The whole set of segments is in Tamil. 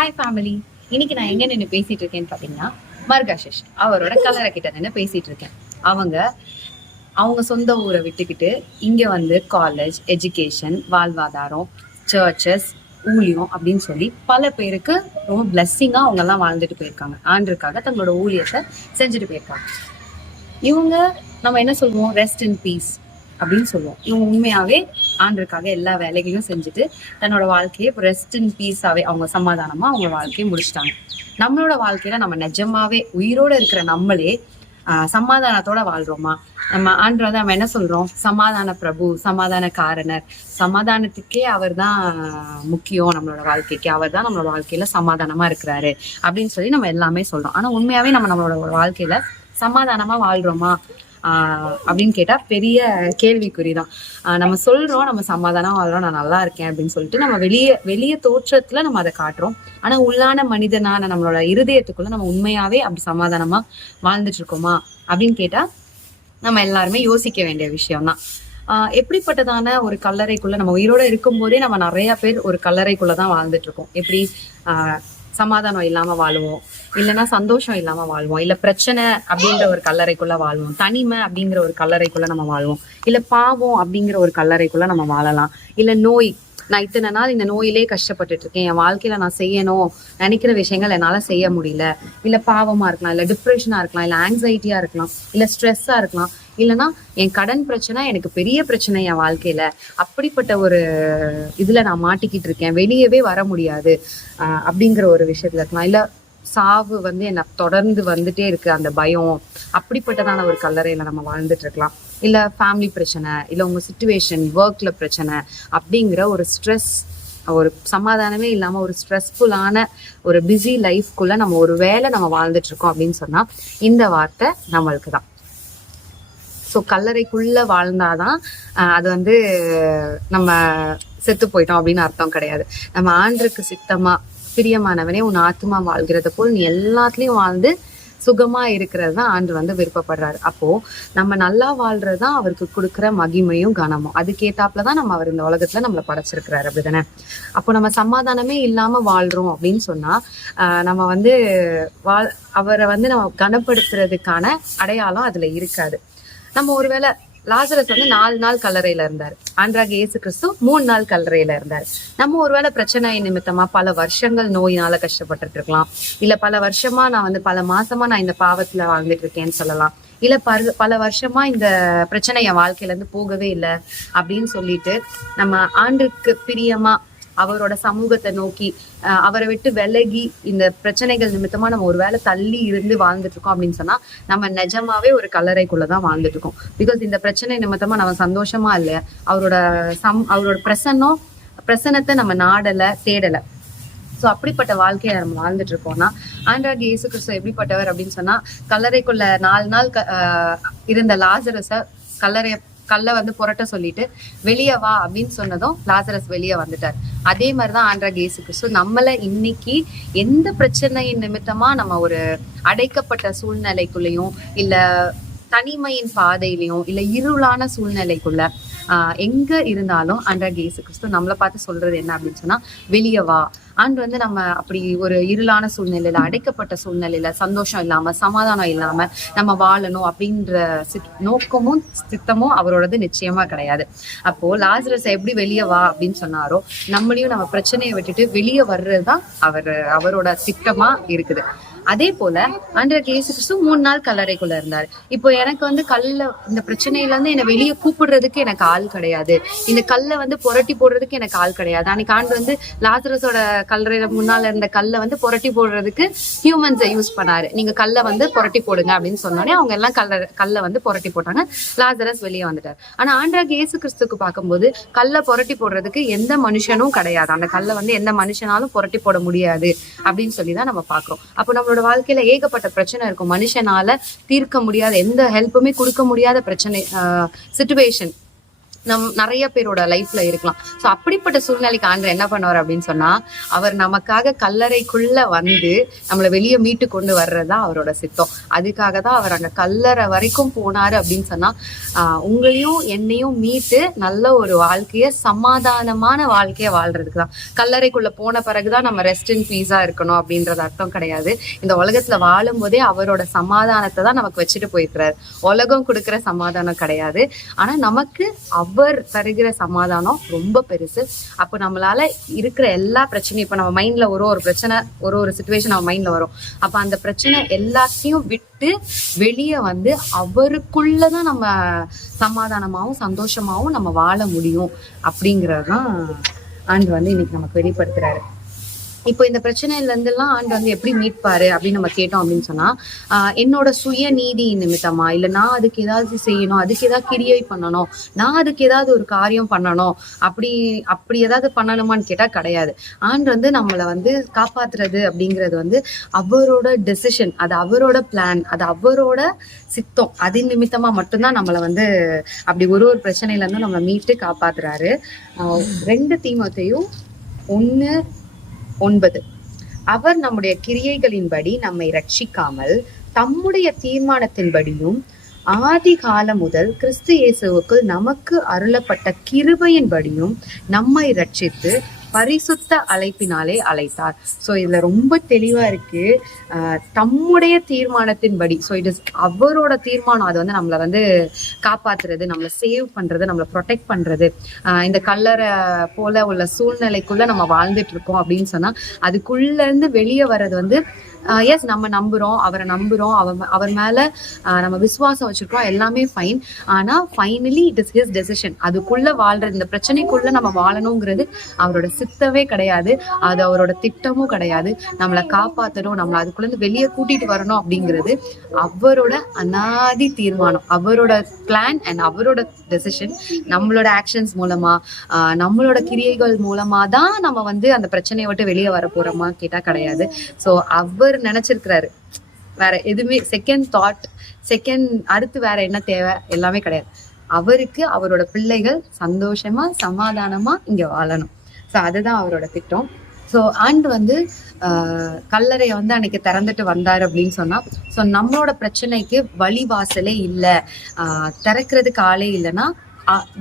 Hi family. இன்னைக்கு நான் எங்க நின்று பேசிட்டு இருக்கேன்னு பாத்தீங்கன்னா மர்காஷிஷ் அவரோட கல்லறை கிட்ட நின்று பேசிட்டு இருக்கேன். அவங்க சொந்த ஊரை விட்டுக்கிட்டு இங்க வந்து காலேஜ், எஜுகேஷன், வாழ்வாதாரம், சர்ச்சஸ், ஊழியம் அப்படின்னு சொல்லி பல பேருக்கு ரொம்ப பிளஸ்ஸிங்கா அவங்க எல்லாம் வாழ்ந்துட்டு போயிருக்காங்க. ஆண்டுக்காக தங்களோட ஊழியத்தை செஞ்சுட்டு போயிருக்காங்க. இவங்க நம்ம என்ன சொல்லுவோம், ரெஸ்ட் இன் பீஸ் அப்படின்னு சொல்லுவோம். இவங்க உண்மையாவே ஆண்டருக்காக எல்லா வேலைகளையும் செஞ்சுட்டு தன்னோட வாழ்க்கையை ரெஸ்ட் இன் பீஸாவே அவங்க சமாதானமா அவங்க வாழ்க்கையை முடிச்சிட்டாங்க. நம்மளோட வாழ்க்கையில நம்ம நிஜமாவே உயிரோட இருக்கிற நம்மளே சமாதானத்தோட வாழ்றோமா? நம்ம ஆண்டு வந்து நம்ம என்ன சொல்றோம், சமாதான பிரபு, சமாதான காரணர், சமாதானத்துக்கே அவர் தான் முக்கியம், நம்மளோட வாழ்க்கைக்கு அவர் தான் நம்மளோட வாழ்க்கையில சமாதானமா இருக்கிறாரு அப்படின்னு சொல்லி நம்ம எல்லாமே சொல்றோம். ஆனா உண்மையாவே நம்மளோட வாழ்க்கையில சமாதானமா வாழ்றோமா அப்படின்னு கேட்டா பெரிய கேள்விக்குறிதான். நம்ம சொல்றோம் நம்ம சமாதானம் வாழ்றோம், நான் நல்லா இருக்கேன் அப்படின்னு சொல்லிட்டு நம்ம வெளிய தோற்றத்துல நம்ம அதை காட்டுறோம். ஆனா உள்ளான மனிதனான நம்மளோட இருதயத்துக்குள்ள நம்ம உண்மையாவே அப்படி சமாதானமா வாழ்ந்துட்டு இருக்கோமா அப்படின்னு கேட்டா நம்ம எல்லாருமே யோசிக்க வேண்டிய விஷயம்தான். எப்படிப்பட்டதான ஒரு கல்லறைக்குள்ள நம்ம உயிரோட இருக்கும் போதே நம்ம நிறைய பேர் ஒரு கல்லறைக்குள்ளதான் வாழ்ந்துட்டு இருக்கோம். எப்படி சமாதானம் இல்லாம வாழுவோம், இல்லைன்னா சந்தோஷம் இல்லாம வாழ்வோம், இல்ல பிரச்சனை அப்படிங்கிற ஒரு கல்லறைக்குள்ள வாழ்வோம், தனிமை அப்படிங்கிற ஒரு கல்லறைக்குள்ள நம்ம வாழ்வோம், இல்ல பாவம் அப்படிங்கிற ஒரு கல்லறைக்குள்ள நம்ம வாழலாம், இல்ல நோய், நான் இத்தனை நாள் இந்த நோயிலே கஷ்டப்பட்டுட்டு இருக்கேன், என் வாழ்க்கையில நான் செய்யணும் நினைக்கிற விஷயங்கள் என்னால செய்ய முடியல, இல்ல பாவமா இருக்கலாம், இல்ல டிப்ரெஷனா இருக்கலாம், இல்ல ஆங்ஸைட்டியா இருக்கலாம், இல்ல ஸ்ட்ரெஸ்ஸா இருக்கலாம், இல்லைன்னா என் கடன் பிரச்சனை எனக்கு பெரிய பிரச்சனை என் வாழ்க்கையில, அப்படிப்பட்ட ஒரு இதுல நான் மாட்டிக்கிட்டு இருக்கேன், வெளியவே வர முடியாது அப்படிங்கிற ஒரு விஷயத்துல இருக்கலாம், இல்ல சாவு வந்து என்ன தொடர்ந்து வந்துட்டே இருக்கு அந்த பயம், அப்படிப்பட்டதான ஒரு கல்லறையில நம்ம வாழ்ந்துட்டு இருக்கலாம், இல்ல ஃபேமிலி பிரச்சனை, இல்ல உங்க சிச்சுவேஷன், ஒர்க்ல பிரச்சனை அப்படிங்கிற ஒரு ஸ்ட்ரெஸ், ஒரு சமாதானமே இல்லாம ஒரு ஸ்ட்ரெஸ்ஃபுல்லான ஒரு பிஸி லைஃப்குள்ள நம்ம ஒரு வேலை நம்ம வாழ்ந்துட்டு இருக்கோம் அப்படின்னு சொன்னா இந்த வார்த்தை நம்மளுக்கு தான். ஸோ கல்லறைக்குள்ள வாழ்ந்தாதான் அது வந்து நம்ம செத்து போயிட்டோம் அப்படின்னு அர்த்தம் கிடையாது. நம்ம ஆண்டருக்கு சித்தமா பிரியமானவனே உன் ஆத்மா வாழ்கிறத போல் நீ எல்லாத்துலயும் வாழ்ந்து சுகமா இருக்கிறது தான் ஆண்டு வந்து விருப்பப்படுறாரு. அப்போ நம்ம நல்லா வாழ்றதுதான் அவருக்கு கொடுக்குற மகிமையும் கனமும். அதுக்கேத்தாப்புலதான் நம்ம அவர் இந்த உலகத்துல நம்மளை படைச்சிருக்கிறாரு, அப்படிதானே? அப்போ நம்ம சமாதானமே இல்லாம வாழ்றோம் அப்படின்னு சொன்னா நம்ம வந்து அவரை வந்து நம்ம கனப்படுத்துறதுக்கான அடையாளம் அதுல இருக்காது. நம்ம ஒருவேளை லாசரஸ் வந்து 4 நாள் கல்லறையில இருந்தாரு, ஆண்டவராகிய இயேசு கிறிஸ்து 3 நாள் கல்லறையில இருந்தாரு. நம்ம ஒருவேளை பிரச்சனை நிமித்தமா பல வருஷங்கள் நோயினால கஷ்டப்பட்டுட்டு இருக்கலாம், இல்ல பல வருஷமா நான் வந்து பல மாசமா நான் இந்த பாவத்துல வாழ்ந்துட்டு இருக்கேன்னு சொல்லலாம், இல்ல பல வருஷமா இந்த பிரச்சனை என் வாழ்க்கையில இருந்து போகவே இல்லை அப்படின்னு சொல்லிட்டு நம்ம ஆண்டுக்கு பிரியமா அவரோட சமூகத்தை நோக்கி அவரை விட்டு விலகி இந்த பிரச்சனைகள் நிமித்தமா நம்ம ஒரு வேளை தள்ளி இருந்து வாழ்ந்துட்டு இருக்கோம் அப்படின்னு சொன்னா நம்ம நிஜமாவே ஒரு கல்லறைக்குள்ளதான் வாழ்ந்துட்டு இருக்கோம். பிகாஸ் இந்த பிரச்சனை நிமித்தமா நம்ம சந்தோஷமா இல்ல, அவரோட பிரசன்னத்தை நம்ம நாடல, தேடல. சோ அப்படிப்பட்ட வாழ்க்கையை நம்ம வாழ்ந்துட்டு இருக்கோம்னா ஆண்டவராகிய இயேசு கிறிஸ்து எப்படிப்பட்டவர் அப்படின்னு சொன்னா, கல்லறைக்குள்ள 4 நாள் இருந்த லாசரஸ கல்லை வந்து புரட்ட சொல்லிட்டு வெளியே வா அப்படின்னு சொன்னதும் லாசரஸ் வெளியே வந்துட்டார். அதே மாதிரிதான் ஆண்டவராகிய இயேசு கிறிஸ்து நம்மள இன்னைக்கு எந்த பிரச்சனையின் நிமித்தமா நம்ம ஒரு அடைக்கப்பட்ட சூழ்நிலைக்குள்ளயும், இல்ல தனிமையின் பாதையிலையும், இல்ல இருளான சூழ்நிலைக்குள்ள எங்க இருந்தாலும் ஆண்டவராகிய இயேசு கிறிஸ்து நம்மளை பார்த்து சொல்றது என்ன அப்படின்னு சொன்னா, வெளியே வா. ஆண்டு வந்து நம்ம அப்படி ஒரு இருளான சூழ்நிலையில, அடைக்கப்பட்ட சூழ்நிலையில சந்தோஷம் இல்லாம சமாதானம் இல்லாம நம்ம வாழணும் அப்படின்ற நோக்கமும் சித்தமும் அவரோடது நிச்சயமா கிடையாது. அப்போ லாசரஸ் எப்படி வெளியே வா அப்படின்னு சொன்னாரோ நம்மளையும் நம்ம பிரச்சனையை விட்டுட்டு வெளியே வர்றதுதான் அவரோட திட்டமா இருக்குது. அதே போல ஆண்டவராகிய இயேசு கிறிஸ்து 3 நாள் கல்லறைக்குள்ள இருந்தாரு. இப்போ எனக்கு வந்து இந்த பிரச்சனையில இருந்து என்னை வெளியே கூப்பிடுறதுக்கு எனக்கு ஆள் கிடையாது, இந்த கல்லை வந்து புரட்டி போடுறதுக்கு எனக்கு ஆள் கிடையாது. அன்னைக்கு ஆண்டு வந்து லாசரஸோட கல்லறையில முன்னால இருந்த கல்லை வந்து புரட்டி போடுறதுக்கு ஹியூமன்ஸை யூஸ் பண்ணாரு. நீங்க கல்லை வந்து புரட்டி போடுங்க அப்படின்னு சொன்னோடனே அவங்க எல்லாம் கல்லை வந்து புரட்டி போட்டாங்க, லாசரஸ் வெளியே வந்துட்டார். ஆனா ஆண்டவராகிய இயேசு கிறிஸ்துக்கு பார்க்கும்போது கல்லை புரட்டி போடுறதுக்கு எந்த மனுஷனும் கிடையாது, அந்த கல்லை வந்து எந்த மனுஷனாலும் புரட்டி போட முடியாது அப்படின்னு சொல்லிதான் நம்ம பாக்குறோம். அப்போ நம்மளோட வாழ்க்கையில ஏகப்பட்ட பிரச்சனை இருக்கும், மனுஷனால தீர்க்க முடியாத, எந்த ஹெல்ப்புமே கொடுக்க முடியாத பிரச்சனை, சிச்சுவேஷன், நிறைய பேரோட லைஃப்ல இருக்கலாம். சோ அப்படிப்பட்ட சூழ்நிலைக்கு ஆண்டவர் என்ன பண்ணுவார் அப்படின்னு சொன்னா, அவர் நமக்காக கல்லறைக்குள்ள வந்து நம்மளை வெளியே மீட்டு கொண்டு வர்றதுதான் அவரோட சித்தம். அதுக்காக தான் அவர் அங்க கல்லறை வரைக்கும் போனாரு அப்படின்னு சொன்னா, உங்களையும் என்னையும் மீட்டு நல்ல ஒரு வாழ்க்கைய, சமாதானமான வாழ்க்கைய வாழ்றதுக்கு தான். கல்லறைக்குள்ள போன பிறகுதான் நம்ம ரெஸ்ட் இன் பீஸா இருக்கணும் அப்படின்றது அர்த்தம் கிடையாது. இந்த உலகத்துல வாழும் போதே அவரோட சமாதானத்தை தான் நமக்கு வச்சுட்டு போயிருக்கிறாரு. உலகம் கொடுக்கிற சமாதானம் கிடையாது. ஆனா நமக்கு அவர் தருகிற சமாதானம் ரொம்ப பெருசு. அப்போ நம்மளால இருக்கிற எல்லா பிரச்சனையும், இப்ப நம்ம மைண்ட்ல ஒரு பிரச்சனை, ஒரு சிச்சுவேஷன் நம்ம மைண்ட்ல வரும். அப்ப அந்த பிரச்சனை எல்லாத்தையும் விட்டு வெளியே வந்து அவருக்குள்ளதான் நம்ம சமாதானமாவும் சந்தோஷமாவும் நம்ம வாழ முடியும் அப்படிங்கறதுதான் ஆண்டு வந்து இன்னைக்கு நமக்கு வெளிப்படுத்துறாரு. இப்போ இந்த பிரச்சனையில இருந்து எல்லாம் ஆண்டு வந்து எப்படி மீட்பாரு அப்படின்னு நம்ம கேட்டோம் அப்படின்னு சொன்னா, என்னோட சுய நீதி நிமித்தமா, இல்ல நான் அதுக்கு ஏதாவது செய்யணும், அதுக்கு ஏதாவது கிரியை பண்ணணும், நான் அதுக்கு ஏதாவது ஒரு காரியம் பண்ணணும், அப்படி ஏதாவது பண்ணணுமான்னு கேட்டா கிடையாது. ஆண்டு வந்து நம்மளை வந்து காப்பாத்துறது அப்படிங்கிறது வந்து அவரோட டெசிஷன், அது அவரோட பிளான், அது அவரோட சித்தம். அதன் நிமித்தமா மட்டும்தான் நம்மளை வந்து அப்படி ஒரு பிரச்சனையில இருந்து நம்மளை மீட்டு காப்பாத்துறாரு. 2 தீமோத்தேயு 1:9, அவர் நம்முடைய கிரியைகளின்படி நம்மை ரட்சிக்காமல் தம்முடைய தீர்மானத்தின்படியும் ஆதி காலம் முதல் கிறிஸ்து இயேசுவுக்குள் நமக்கு அருளப்பட்ட கிருபையின்படியும் நம்மை ரட்சித்து பரிசுத்த அழைப்பினாலே அழைத்தார். சோ இதுல ரொம்ப தெளிவா இருக்கு, தம்முடைய தீர்மானத்தின்படி. சோ இட் இஸ் அவரோட தீர்மானம். அது வந்து நம்மளை வந்து காப்பாத்துறது, நம்மளை சேவ் பண்றது, நம்மளை ப்ரொடெக்ட் பண்றது. இந்த கல்லறை போல உள்ள சூழ்நிலைக்குள்ள நம்ம வாழ்ந்துட்டு இருக்கோம் அப்படின்னு சொன்னா, அதுக்குள்ள இருந்து வெளியே வர்றது வந்து எஸ் நம்ம நம்புறோம், அவரை நம்புறோம், அவர் மேல நம்ம விசுவாசம் வச்சிருக்கோம், எல்லாமே ஃபைன். ஆனா finally it is his decision. அதுக்குள்ள வாழ்றது, இந்த பிரச்சனைக்குள்ள நம்ம வாழணுங்கிறது அவரோட சித்தமே கிடையாது, அது அவரோட திட்டமும் கிடையாது. நம்மளை காப்பாற்றணும், நம்மளை அதுக்குள்ள இருந்து வெளியே கூட்டிட்டு வரணும் அப்படிங்கிறது அவரோட அனாதி தீர்மானம், அவரோட பிளான் அண்ட் அவரோட டெசிஷன். நம்மளோட ஆக்ஷன்ஸ் மூலமா, நம்மளோட கிரியைகள் மூலமா தான் நம்ம வந்து அந்த பிரச்சனையை விட்டு வெளியே வர போறோமா கேட்டா கிடையாது. சோ அவர் நினைச்சிருக்கிறாரு, வேற எதுவுமே செகண்ட் தாட், அடுத்து வேற என்ன தேவை எல்லாமே கிடையாது. அவருக்கு அவரோட பிள்ளைகள் சந்தோஷமா சமாதானமா இங்க வாழணும். சோ அதுதான் அவரோட திட்டம். சோ ஆண்டு வந்து கல்லறையை வந்து அன்னைக்கு திறந்துட்டு வந்தாரு அப்படின்னு சொன்னா, சோ நம்மளோட பிரச்சனைக்கு வழிவாசலே இல்லை, திறக்கிறதுக்கு ஆளே இல்லைன்னா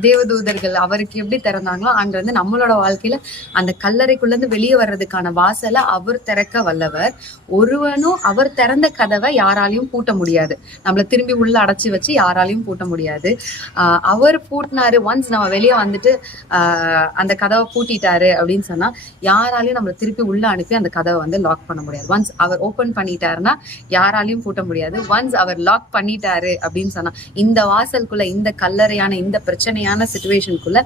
தேவதூதர்கள் அவருக்கு எப்படி திறந்தாங்களோ அங்க வந்து நம்மளோட வாழ்க்கையில அந்த கல்லறைக்குள்ள இருந்து வெளியே வர்றதுக்கான வாசலை அவர் திறக்க வல்லவர். ஒருவனும் அவர் திறந்த கதவை யாராலையும் பூட்ட முடியாது, நம்மள திரும்பி உள்ள அடைச்சு வச்சு யாராலையும் பூட்ட முடியாது. அவர் பூட்டினாரு, ஒன்ஸ் நம்ம வெளியே வந்துட்டு அந்த கதவை பூட்டிட்டாரு அப்படின்னு சொன்னா யாராலையும் நம்மள திருப்பி உள்ள அனுப்பி அந்த கதவை வந்து லாக் பண்ண முடியாது. ஒன்ஸ் அவர் ஓபன் பண்ணிட்டாருன்னா யாராலையும் பூட்ட முடியாது. ஒன்ஸ் அவர் லாக் பண்ணிட்டாரு அப்படின்னு சொன்னா, இந்த வாசலுக்குள்ள, இந்த கல்லறையான, இந்த பிரச்சனையான சிச்சுவேஷனுக்குள்ள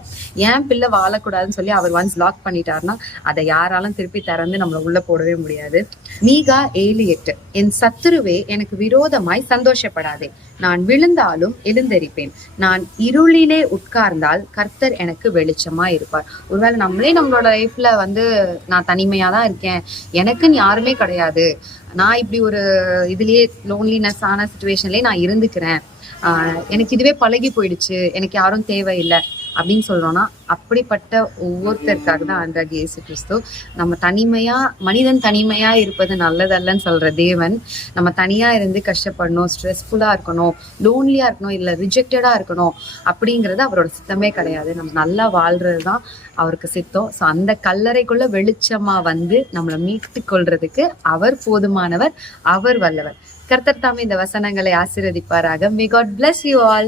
ஏன் பிள்ளை வாழக்கூடாதுன்னு சொல்லி அவர் ஒன்ஸ் லாக் பண்ணிட்டாருன்னா அதை யாராலும் திருப்பி திறந்து நம்மள உள்ள போடவே முடியாது. மீகா 7:8, என் சத்துருவே எனக்கு விரோதமாய் சந்தோஷப்படாதே, நான் விழுந்தாலும் எழுந்தரிப்பேன், நான் இருளிலே உட்கார்ந்தால் கர்த்தர் எனக்கு வெளிச்சமா இருப்பார். ஒருவேளை நம்மளோட லைஃப்ல வந்து நான் தனிமையா தான் இருக்கேன், எனக்குன்னு யாருமே கிடையாது, நான் இப்படி ஒரு இதுலயே லோன்லினஸ் ஆன சிச்சுவேஷன்லயே நான் இருந்துக்கிறேன், எனக்கு இதுவே பழகி போயிடுச்சு, எனக்கு யாரும் தேவையில்லை அப்படின்னு சொல்றோம்னா, அப்படிப்பட்ட ஒவ்வொருத்தருக்காக தான் ஆண்டவராகிய இயேசு கிறிஸ்து நம்ம மனிதன் தனிமையா இருப்பது நல்லதல்லன்னு சொல்ற தேவன், நம்ம தனியா இருந்து கஷ்டப்படணும், ஸ்ட்ரெஸ்ஃபுல்லா இருக்கணும், லோன்லியா இருக்கணும், இல்ல ரிஜெக்டடா இருக்கணும் அப்படிங்கிறது அவரோட சித்தமே கிடையாது. நம்ம நல்லா வாழ்றதுதான் அவருக்கு சித்தம். ஸோ அந்த கல்லறைக்குள்ள வெளிச்சமா வந்து நம்மளை மீட்டு கொள்றதுக்கு அவர் போதுமானவர், அவர் வல்லவர். கர்த்தர் தாமே இந்த வசனங்களை ஆசீர்வதிப்பாராக. May God bless you all.